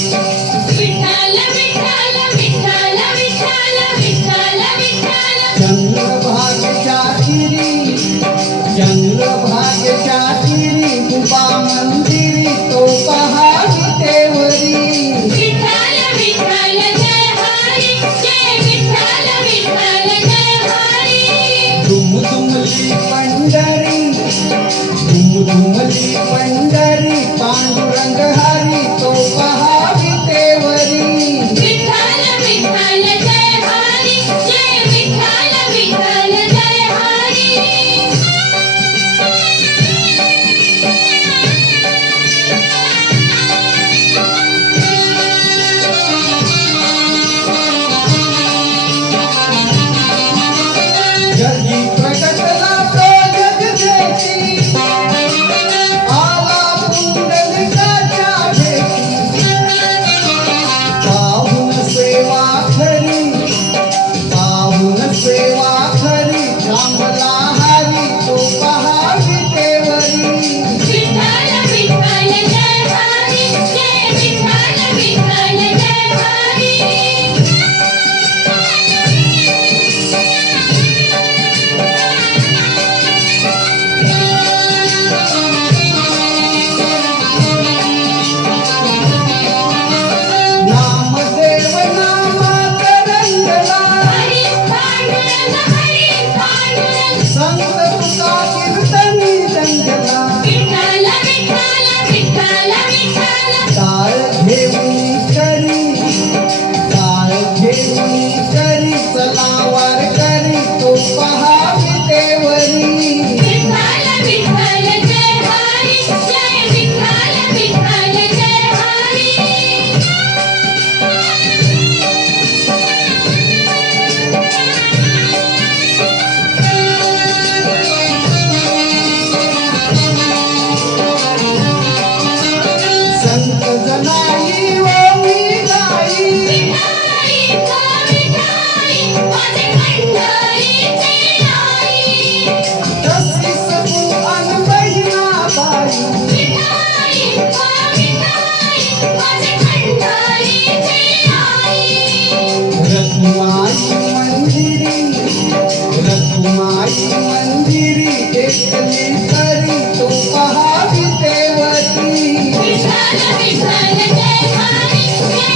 विठ्ठल विठ्ठल विठ्ठल विठ्ठल विठ्ठल विठ्ठल चंद्रभागेच्या तिरी चंद्रभागेच्या तिरी उभा मंदिरी तो पहा विटेवरी विठ्ठल विठ्ठल जय हरी जय विठ्ठल विठ्ठल जय हरी दुमदुमली पंढरी दुमदुमली पंढरी पांडुरंग हरी तो पहा विटेवरी विठ्ठल विठ्ठल जय हरी जय विठ्ठल विठ्ठल जय हरी जगी प्रकटला तो जगदेशी आला पुंडलिकाच्या भेटी पाहून सेवा खरी थांबला हरी तो पहा विटेवरी विठ्ठल विठ्ठल जय हरी जय विठ्ठल विठ्ठल जय हरी नामदेव नामात रंगला हरी पांडुरंग हरी पांडुरंग संत तुका कीर्तनी रंगला विठ्ठल विठ्ठल विठ्ठल विठ्ठल टाळ घेऊन करी चलावार करी तो पहा विटेवरी विठ्ठल विठ्ठल जय हरी जय विठ्ठल विठ्ठल जय हरी संत जनाई ओवी गाई विठाई विठाई माझे पंढरीचे आई तशी सगू अन बहिणाबाई विठाई विठाई माझे पंढरीचे आई रखुमाई मंदिरी एकली करी तो पहा विटेवरी विठ्ठल विठ्ठल जय हरी जय